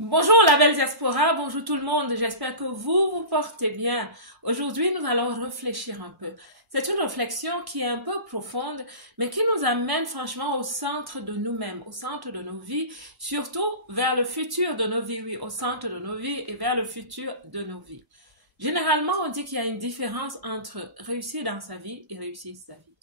Bonjour la belle diaspora, bonjour tout le monde, j'espère que vous vous portez bien. Aujourd'hui, nous allons réfléchir un peu. C'est une réflexion qui est un peu profonde, mais qui nous amène franchement au centre de nous-mêmes, au centre de nos vies, surtout vers le futur de nos vies, oui, au centre de nos vies et vers le futur de nos vies. Généralement, on dit qu'il y a une différence entre réussir dans sa vie et réussir sa vie.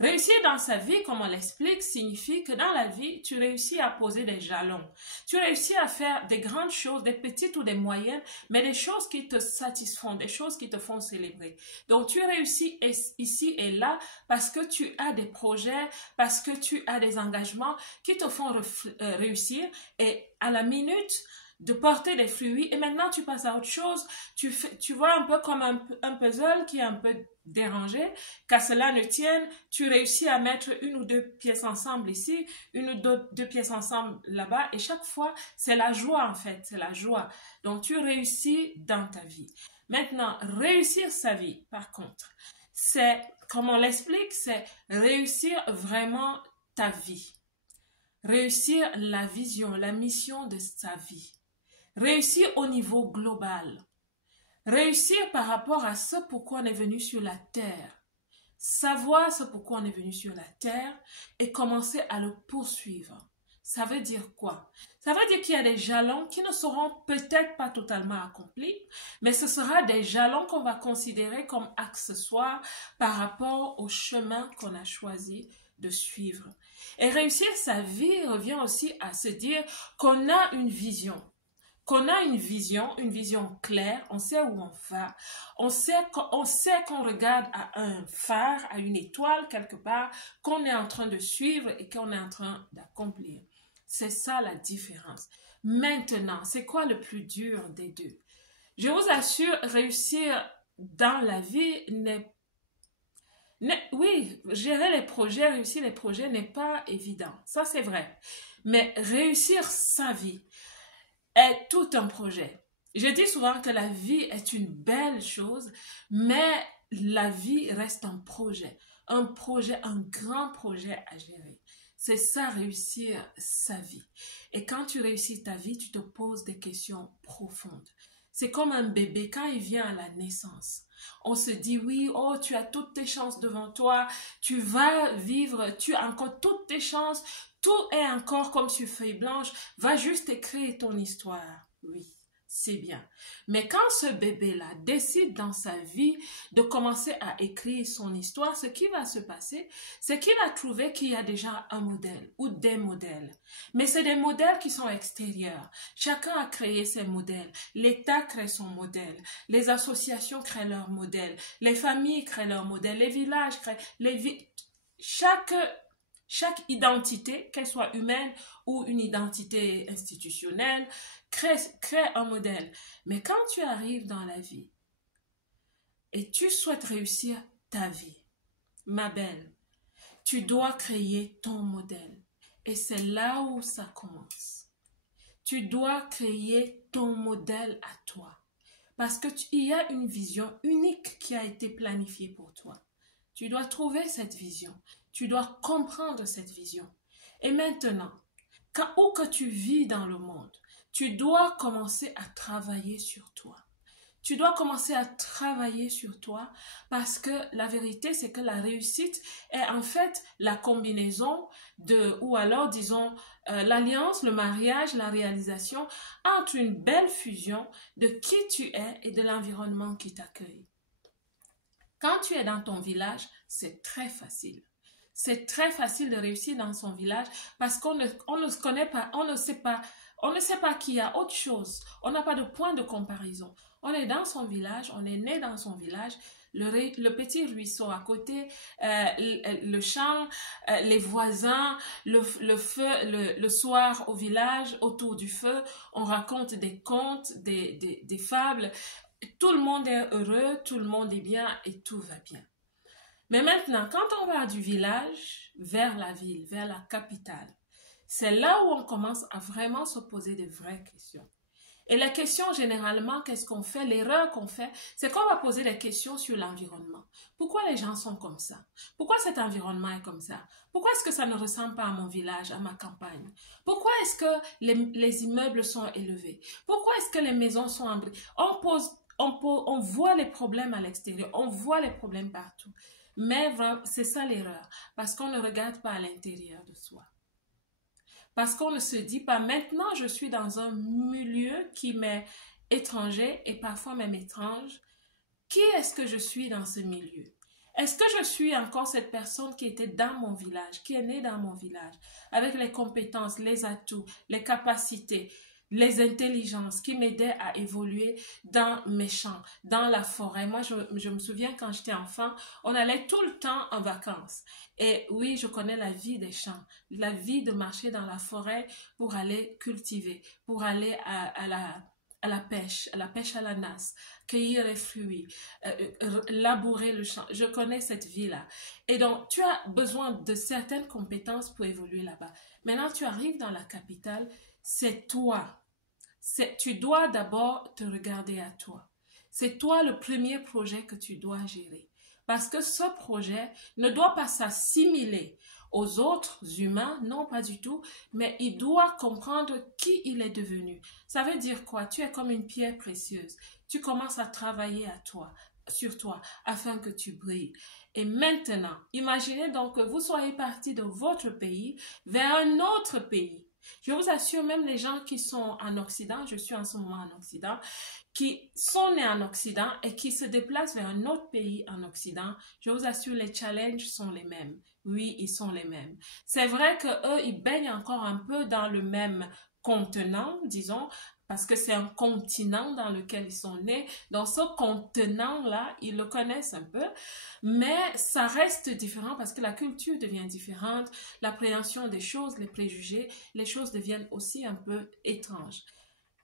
Réussir dans sa vie, comme on l'explique, signifie que dans la vie, tu réussis à poser des jalons. Tu réussis à faire des grandes choses, des petites ou des moyennes, mais des choses qui te satisfont, des choses qui te font célébrer. Donc, tu réussis ici et là parce que tu as des projets, parce que tu as des engagements qui te font réussir et à la minute, de porter des fruits et maintenant tu passes à autre chose, tu vois un peu comme un puzzle qui est un peu dérangé, qu'à cela ne tienne, tu réussis à mettre une ou deux pièces ensemble ici, une ou deux pièces ensemble là-bas et chaque fois c'est la joie en fait, c'est la joie. Donc tu réussis dans ta vie. Maintenant, réussir sa vie par contre, c'est, comme on l'explique, c'est réussir vraiment ta vie. Réussir la vision, la mission de sa vie. Réussir au niveau global. Réussir par rapport à ce pourquoi on est venu sur la terre. Savoir ce pourquoi on est venu sur la terre et commencer à le poursuivre. Ça veut dire quoi? Ça veut dire qu'il y a des jalons qui ne seront peut-être pas totalement accomplis, mais ce sera des jalons qu'on va considérer comme accessoires par rapport au chemin qu'on a choisi de suivre. Et réussir sa vie revient aussi à se dire qu'on a une vision une vision claire, on sait où on va, on sait qu'on regarde à un phare, à une étoile quelque part, qu'on est en train de suivre et qu'on est en train d'accomplir. C'est ça la différence. Maintenant, c'est quoi le plus dur des deux? Je vous assure, réussir dans la vie oui, gérer les projets, réussir les projets n'est pas évident. Ça, c'est vrai. Mais réussir sa vie, est tout un projet. Je dis souvent que la vie est une belle chose, mais la vie reste un projet, un grand projet à gérer. C'est ça, réussir sa vie. Et quand tu réussis ta vie, tu te poses des questions profondes. C'est comme un bébé quand il vient à la naissance. On se dit oui, oh, tu as toutes tes chances devant toi, tu vas vivre, tu as encore toutes tes chances, tout est encore comme sur feuille blanche, va juste écrire ton histoire. Oui, c'est bien. Mais quand ce bébé-là décide dans sa vie de commencer à écrire son histoire, ce qui va se passer, c'est qu'il va trouver qu'il y a déjà un modèle ou des modèles. Mais c'est des modèles qui sont extérieurs. Chacun a créé ses modèles. L'État crée son modèle. Les associations créent leur modèle. Les familles créent leur modèle. Les villages créent... Chaque identité, qu'elle soit humaine ou une identité institutionnelle, crée un modèle. Mais quand tu arrives dans la vie et tu souhaites réussir ta vie, ma belle, tu dois créer ton modèle. Et c'est là où ça commence. Tu dois créer ton modèle à toi. Parce qu'il y a une vision unique qui a été planifiée pour toi. Tu dois trouver cette vision. Tu dois comprendre cette vision. Et maintenant, où que tu vis dans le monde, tu dois commencer à travailler sur toi. Tu dois commencer à travailler sur toi parce que la vérité, c'est que la réussite est en fait la combinaison ou alors disons, l'alliance, le mariage, la réalisation entre une belle fusion de qui tu es et de l'environnement qui t'accueille. Quand tu es dans ton village, c'est très facile. C'est très facile de réussir dans son village parce qu'on ne se connaît pas, on ne sait pas qu'il y a autre chose. On n'a pas de point de comparaison. On est dans son village, on est né dans son village, le petit ruisseau à côté, le champ, les voisins, le feu, le soir au village, autour du feu, on raconte des contes, des fables. Tout le monde est heureux, tout le monde est bien et tout va bien. Mais maintenant, quand on va du village vers la ville, vers la capitale, c'est là où on commence à vraiment se poser de vraies questions. Et la question, généralement, qu'est-ce qu'on fait? L'erreur qu'on fait, c'est qu'on va poser des questions sur l'environnement. Pourquoi les gens sont comme ça? Pourquoi cet environnement est comme ça? Pourquoi est-ce que ça ne ressemble pas à mon village, à ma campagne? Pourquoi est-ce que les immeubles sont élevés? Pourquoi est-ce que les maisons sont en briques? On voit les problèmes à l'extérieur, on voit les problèmes partout. Mais c'est ça l'erreur, parce qu'on ne regarde pas à l'intérieur de soi. Parce qu'on ne se dit pas, maintenant je suis dans un milieu qui m'est étranger et parfois même étrange. Qui est-ce que je suis dans ce milieu? Est-ce que je suis encore cette personne qui était dans mon village, qui est née dans mon village, avec les compétences, les atouts, les capacités, les intelligences qui m'aidaient à évoluer dans mes champs, dans la forêt? Moi, je me souviens quand j'étais enfant, on allait tout le temps en vacances. Et oui, je connais la vie des champs, la vie de marcher dans la forêt pour aller cultiver, pour aller à la pêche à la nasse, cueillir les fruits, labourer le champ. Je connais cette vie-là. Et donc, tu as besoin de certaines compétences pour évoluer là-bas. Maintenant, tu arrives dans la capitale, c'est toi. Tu dois d'abord te regarder à toi. C'est toi le premier projet que tu dois gérer. Parce que ce projet ne doit pas s'assimiler aux autres humains, non pas du tout, mais il doit comprendre qui il est devenu. Ça veut dire quoi? Tu es comme une pierre précieuse. Tu commences à travailler sur toi, afin que tu brilles. Et maintenant, imaginez donc que vous soyez parti de votre pays vers un autre pays. Je vous assure, même les gens qui sont en Occident, je suis en ce moment en Occident, qui sont nés en Occident et qui se déplacent vers un autre pays en Occident, je vous assure, les challenges sont les mêmes. Oui, ils sont les mêmes. C'est vrai que eux, ils baignent encore un peu dans le même contenant, disons, parce que c'est un continent dans lequel ils sont nés. Dans ce contenant-là, ils le connaissent un peu, mais ça reste différent parce que la culture devient différente, l'appréhension des choses, les préjugés, les choses deviennent aussi un peu étranges.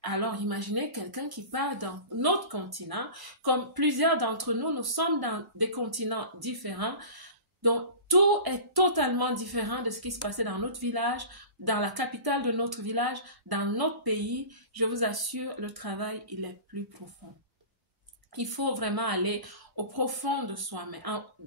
Alors, imaginez quelqu'un qui part dans notre continent, comme plusieurs d'entre nous, nous sommes dans des continents différents, donc tout est totalement différent de ce qui se passait dans notre village, dans la capitale de notre village, dans notre pays. Je vous assure, le travail, il est plus profond. Il faut vraiment aller au profond de soi-même,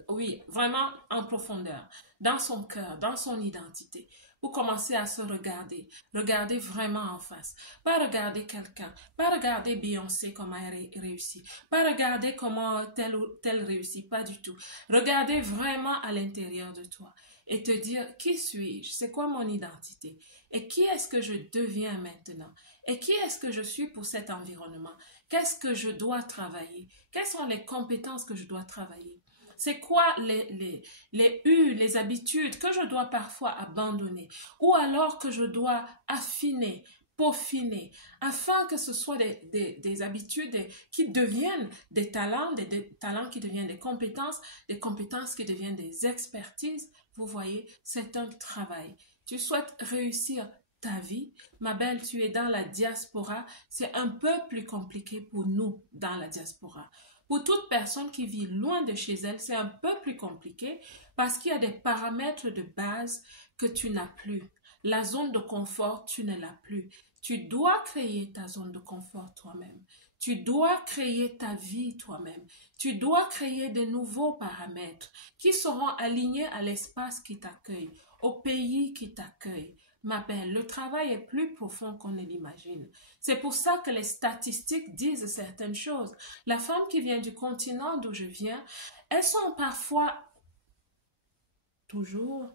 oui, vraiment en profondeur, dans son cœur, dans son identité, pour commencer à se regarder vraiment en face. Pas regarder quelqu'un, pas regarder Beyoncé comment elle réussit, pas regarder comment tel ou tel réussit, pas du tout. Regarder vraiment à l'intérieur de toi et te dire qui suis-je, c'est quoi mon identité et qui est-ce que je deviens maintenant et qui est-ce que je suis pour cet environnement. Qu'est-ce que je dois travailler? Quelles sont les compétences que je dois travailler? C'est quoi les habitudes que je dois parfois abandonner ou alors que je dois affiner, peaufiner, afin que ce soit des habitudes qui deviennent des talents qui deviennent des compétences qui deviennent des expertises. Vous voyez, c'est un travail. Tu souhaites réussir ta vie, ma belle, tu es dans la diaspora, c'est un peu plus compliqué pour nous dans la diaspora. Pour toute personne qui vit loin de chez elle, c'est un peu plus compliqué parce qu'il y a des paramètres de base que tu n'as plus. La zone de confort, tu ne l'as plus. Tu dois créer ta zone de confort toi-même. Tu dois créer ta vie toi-même. Tu dois créer de nouveaux paramètres qui seront alignés à l'espace qui t'accueille, au pays qui t'accueille. Ma belle, le travail est plus profond qu'on ne l'imagine. C'est pour ça que les statistiques disent certaines choses. La femme qui vient du continent d'où je viens, elles sont parfois toujours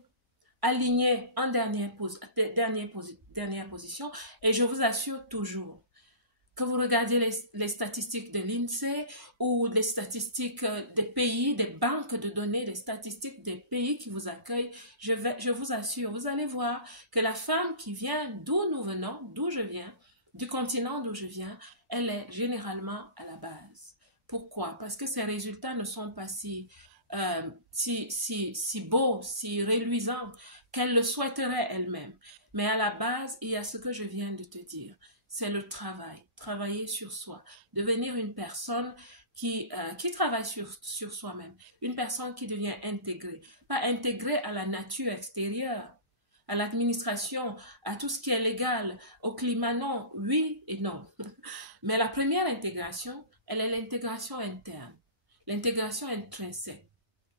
alignées en dernière position et je vous assure toujours que vous regardez les statistiques de l'INSEE ou les statistiques des pays, des banques de données, les statistiques des pays qui vous accueillent, je vous assure, vous allez voir que la femme qui vient d'où nous venons, d'où je viens, du continent d'où je viens, elle est généralement à la base. Pourquoi? Parce que ses résultats ne sont pas si beaux, si reluisants qu'elle le souhaiterait elle-même. Mais à la base, il y a ce que je viens de te dire. C'est le travail, travailler sur soi, devenir une personne qui travaille sur soi-même, une personne qui devient intégrée, pas intégrée à la nature extérieure, à l'administration, à tout ce qui est légal, au climat, non, oui et non. Mais la première intégration, elle est l'intégration interne, l'intégration intrinsèque.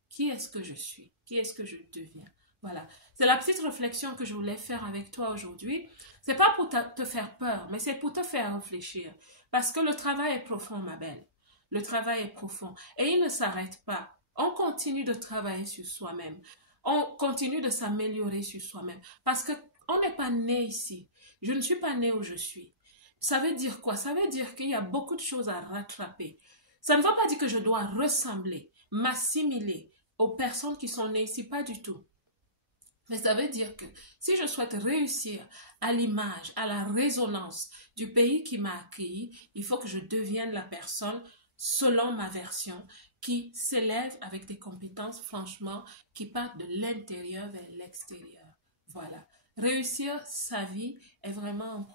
Qui est-ce que je suis? Qui est-ce que je deviens? Voilà. C'est la petite réflexion que je voulais faire avec toi aujourd'hui. C'est pas pour te faire peur, mais c'est pour te faire réfléchir. Parce que le travail est profond, ma belle. Le travail est profond. Et il ne s'arrête pas. On continue de travailler sur soi-même. On continue de s'améliorer sur soi-même. Parce que on n'est pas né ici. Je ne suis pas née où je suis. Ça veut dire quoi? Ça veut dire qu'il y a beaucoup de choses à rattraper. Ça ne veut pas dire que je dois ressembler, m'assimiler aux personnes qui sont nées ici, pas du tout. Mais ça veut dire que si je souhaite réussir à l'image, à la résonance du pays qui m'a accueilli, il faut que je devienne la personne selon ma version qui s'élève avec des compétences, franchement, qui partent de l'intérieur vers l'extérieur. Voilà. Réussir sa vie est vraiment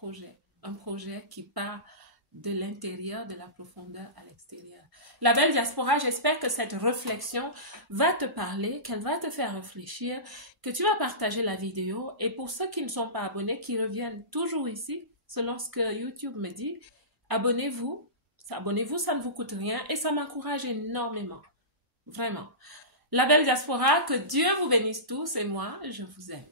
un projet qui part de l'intérieur, de la profondeur à l'extérieur. La belle diaspora, j'espère que cette réflexion va te parler, qu'elle va te faire réfléchir, que tu vas partager la vidéo. Et pour ceux qui ne sont pas abonnés, qui reviennent toujours ici, selon ce que YouTube me dit, abonnez-vous. Abonnez-vous, ça ne vous coûte rien et ça m'encourage énormément. Vraiment. La belle diaspora, que Dieu vous bénisse tous et moi, je vous aime.